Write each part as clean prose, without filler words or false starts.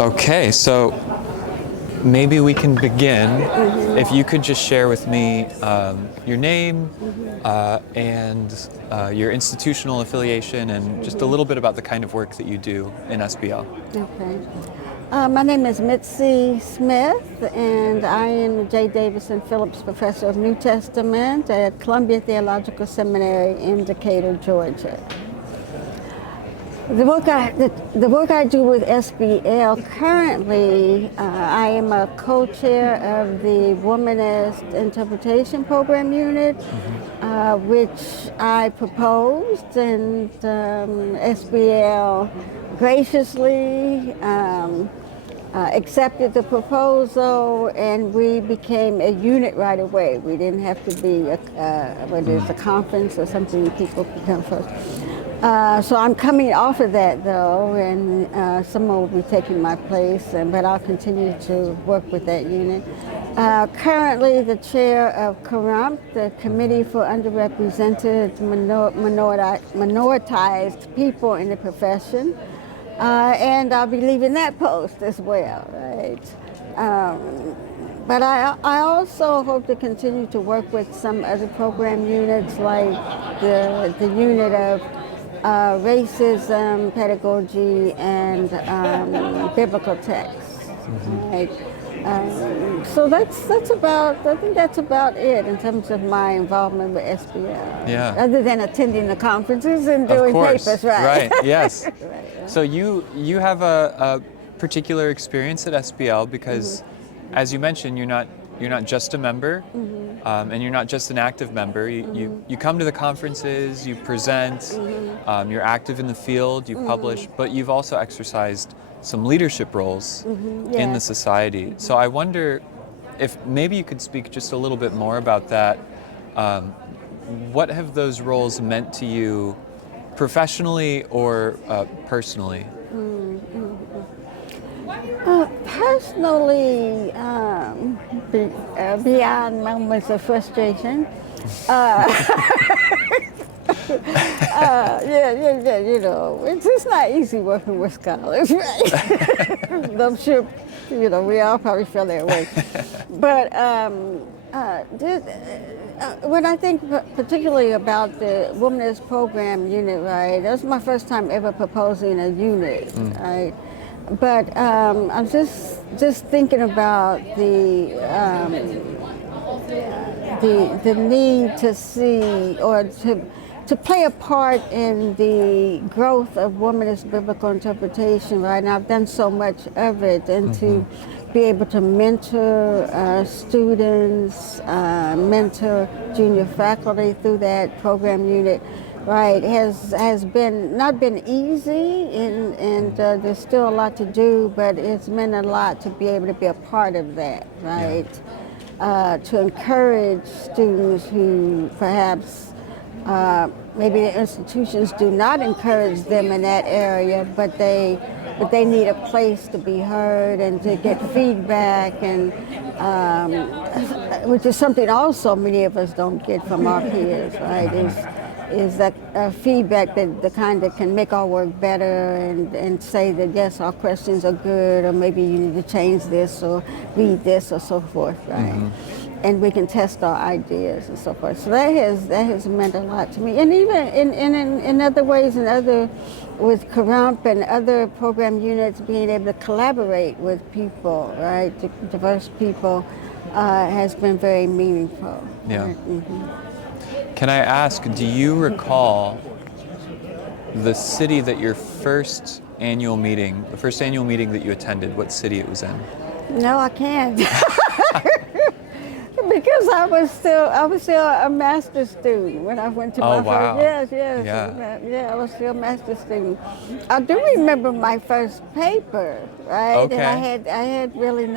Okay, so maybe we can begin. If you could just share with me your name and your institutional affiliation and just a little bit about the kind of work that you do in SBL. Okay. My name is Mitzi Smith, and I am the J. Davison Phillips Professor of New Testament at Columbia Theological Seminary in Decatur, Georgia. The work I do with SBL currently, I am a co-chair of the Womanist Interpretation Program Unit, which I proposed, and SBL graciously accepted the proposal, and we became a unit right away. We didn't have to be whether it's a conference or something people become first. So I'm coming off of that though, and someone will be taking my place, but I'll continue to work with that unit. Currently the chair of CURUMP, the Committee for Underrepresented Minoritized People in the Profession, and I'll be leaving that post as well, right? But I also hope to continue to work with some other program units, like the unit of racism, pedagogy, and biblical texts. Right? So that's about. I think that's about it in terms of my involvement with SBL. Yeah. Other than attending the conferences and doing papers, right? Right. Yes. Right, yeah. So you have a particular experience at SBL because, as you mentioned, you're not just a member, and you're not just an active member. You come to the conferences, you present, you're active in the field, you publish, but you've also exercised some leadership roles in the society. So I wonder if maybe you could speak just a little bit more about that. What have those roles meant to you professionally or personally? Personally, beyond moments of frustration, yeah, you know, it's not easy working with scholars, right? I'm sure, you know, we all probably feel that way. But when I think particularly about the Womanist Program Unit, right, that was my first time ever proposing a unit, right? But I'm just thinking about the need to see or to play a part in the growth of womanist biblical interpretation, right? And I've done so much of it, and to be able to mentor students, mentor junior faculty through that program unit, right, has been not been easy, and there's still a lot to do, but it's meant a lot to be able to be a part of that, right? To encourage students who perhaps maybe the institutions do not encourage them in that area, but they need a place to be heard and to get feedback, and which is something also many of us don't get from our peers, right? Is that feedback, that the kind that can make our work better and say that yes, our questions are good, or maybe you need to change this or read this or so forth, right? And we can test our ideas and so forth. So that has meant a lot to me. And even in other ways, with CURUMP and other program units, being able to collaborate with people, right, diverse people, has been very meaningful. Yeah. Right? Can I ask, do you recall the city that the first annual meeting that you attended, what city it was in? No, I can't. Because I was still a master's student when I went to my first. Yes. Yeah, I was still a master's student. I do remember my first paper, right? Okay. And I had really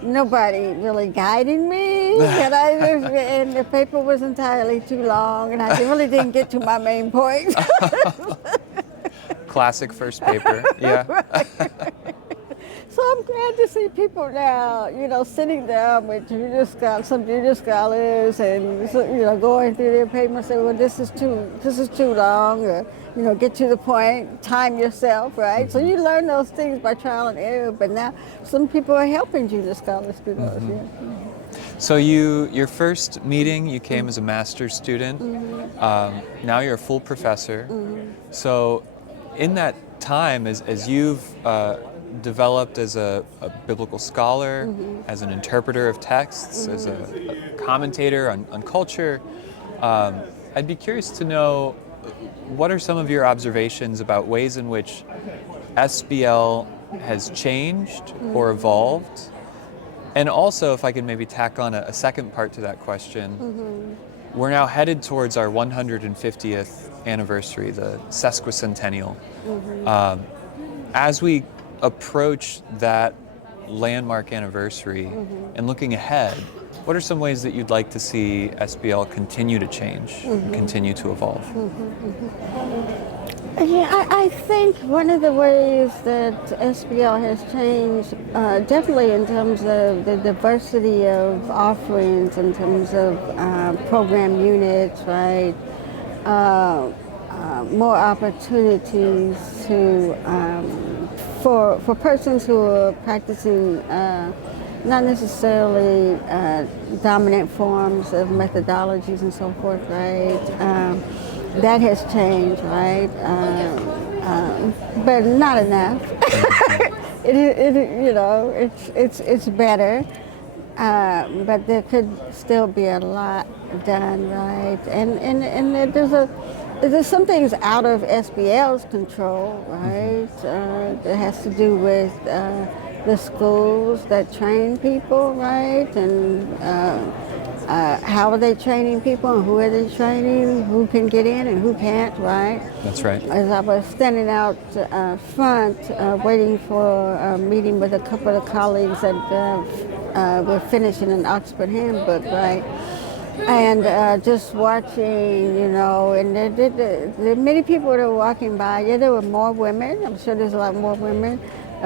nobody really guiding me, and the paper was entirely too long, and I really didn't get to my main point. Classic first paper, yeah. So I'm glad to see people now, sitting down with some junior scholars, and going through their paper and say, well, this is too long, or get to the point, time yourself, right? So you learn those things by trial and error. But now some people are helping junior scholars do those. Yeah. So your first meeting, you came as a master's student. Now you're a full professor. So in that time, as you've developed as a biblical scholar, as an interpreter of texts, as a commentator on culture, I'd be curious to know, what are some of your observations about ways in which SBL has changed or evolved? And also, if I could maybe tack on a second part to that question, we're now headed towards our 150th anniversary, the sesquicentennial. As we approach that landmark anniversary and looking ahead, what are some ways that you'd like to see SBL continue to change, continue to evolve? Yeah, I think one of the ways that SBL has changed, definitely in terms of the diversity of offerings, in terms of program units, right? More opportunities for persons who are practicing not necessarily dominant forms of methodologies and so forth, right? That has changed, right? But not enough. It's better, but there could still be a lot done, right? And there's some things out of SBL's control, right? That has to do with the schools that train people, right? And how are they training people, and who are they training, who can get in and who can't, right? That's right. As I was standing out front waiting for a meeting with a couple of colleagues that were finishing an Oxford handbook, right? And just watching, and there many people that were walking by. Yeah, there were more women. I'm sure there's a lot more women.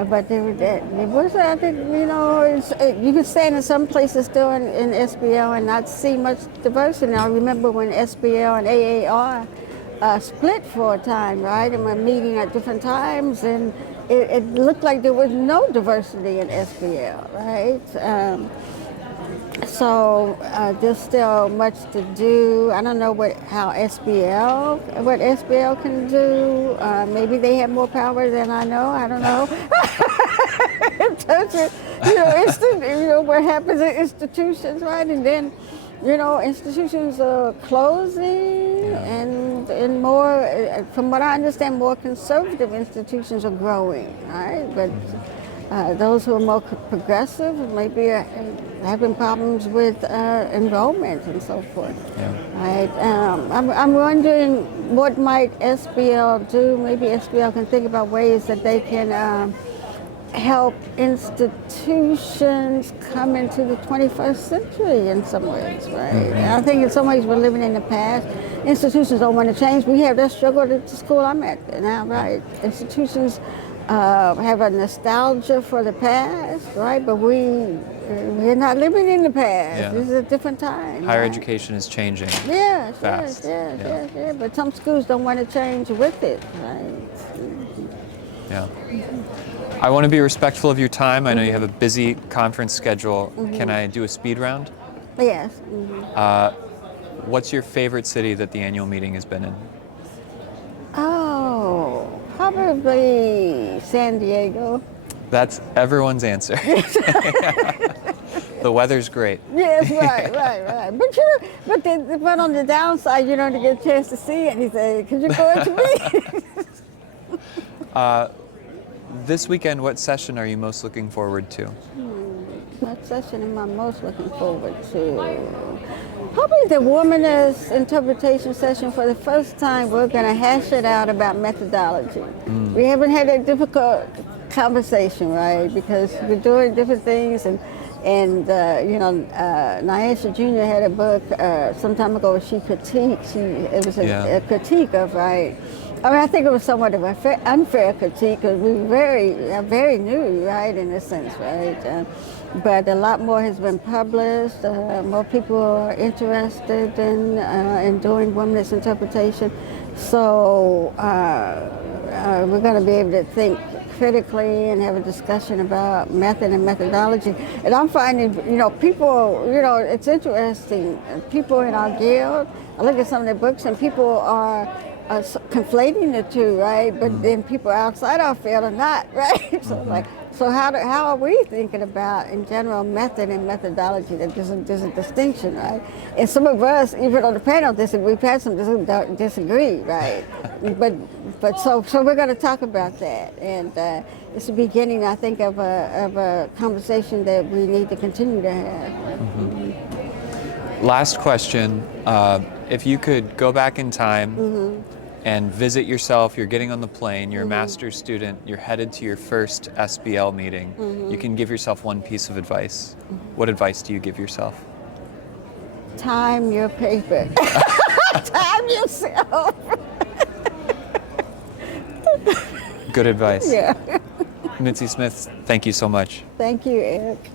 But there was, I think, you can stand in some places still in SBL and not see much diversity. I remember when SBL and AAR split for a time, right? And we're meeting at different times, and it looked like there was no diversity in SBL, right? So there's still much to do. I don't know what SBL can do. Maybe they have more power than I know. I don't know. What happens in institutions, right? And then, institutions are closing, and more, from what I understand, more conservative institutions are growing, right? But those who are more progressive maybe are having problems with enrollment and so forth. Right? I'm wondering, what might SBL do? Maybe SBL can think about ways that they can help institutions come into the 21st century in some ways, right? I think in some ways we're living in the past. Institutions don't want to change. We have that struggle at the school I'm at now, right? Institutions have a nostalgia for the past, right? But we're not living in the past. Yeah. This is a different time. Higher right? education is changing. Yes, fast. yes. But some schools don't want to change with it, right? Yeah. I want to be respectful of your time. I know you have a busy conference schedule. Can I do a speed round? Yes. What's your favorite city that the annual meeting has been in? Oh, probably San Diego. That's everyone's answer. The weather's great. Yes, right. But on the downside, you don't get a chance to see anything because you're going to be. This weekend, what session are you most looking forward to? What session am I most looking forward to? Probably the womanist interpretation session. For the first time, we're going to hash it out about methodology. We haven't had a difficult conversation, right? Because we're doing different things, and Nyasha Jr. had a book some time ago. She critiqued. It was a critique of I mean, I think it was somewhat of an unfair critique because we were very new, right, in a sense, right? But a lot more has been published. More people are interested in doing womanist interpretation. So we're going to be able to think critically and have a discussion about method and methodology. And I'm finding, people, it's interesting. People in our guild, I look at some of their books and people are conflating the two, right? But then people outside our field are not, right? So how are we thinking about, in general, method and methodology? That there's a distinction, right? And some of us, even on the panel, we've had some disagree, right? but so we're going to talk about that, and it's the beginning, I think, of a conversation that we need to continue to have. Last question. If you could go back in time and visit yourself, you're getting on the plane, you're a master's student, you're headed to your first SBL meeting, you can give yourself one piece of advice. What advice do you give yourself? Time your paper. Time yourself. Good advice. Yeah. Mitzi Smith, thank you so much. Thank you, Eric.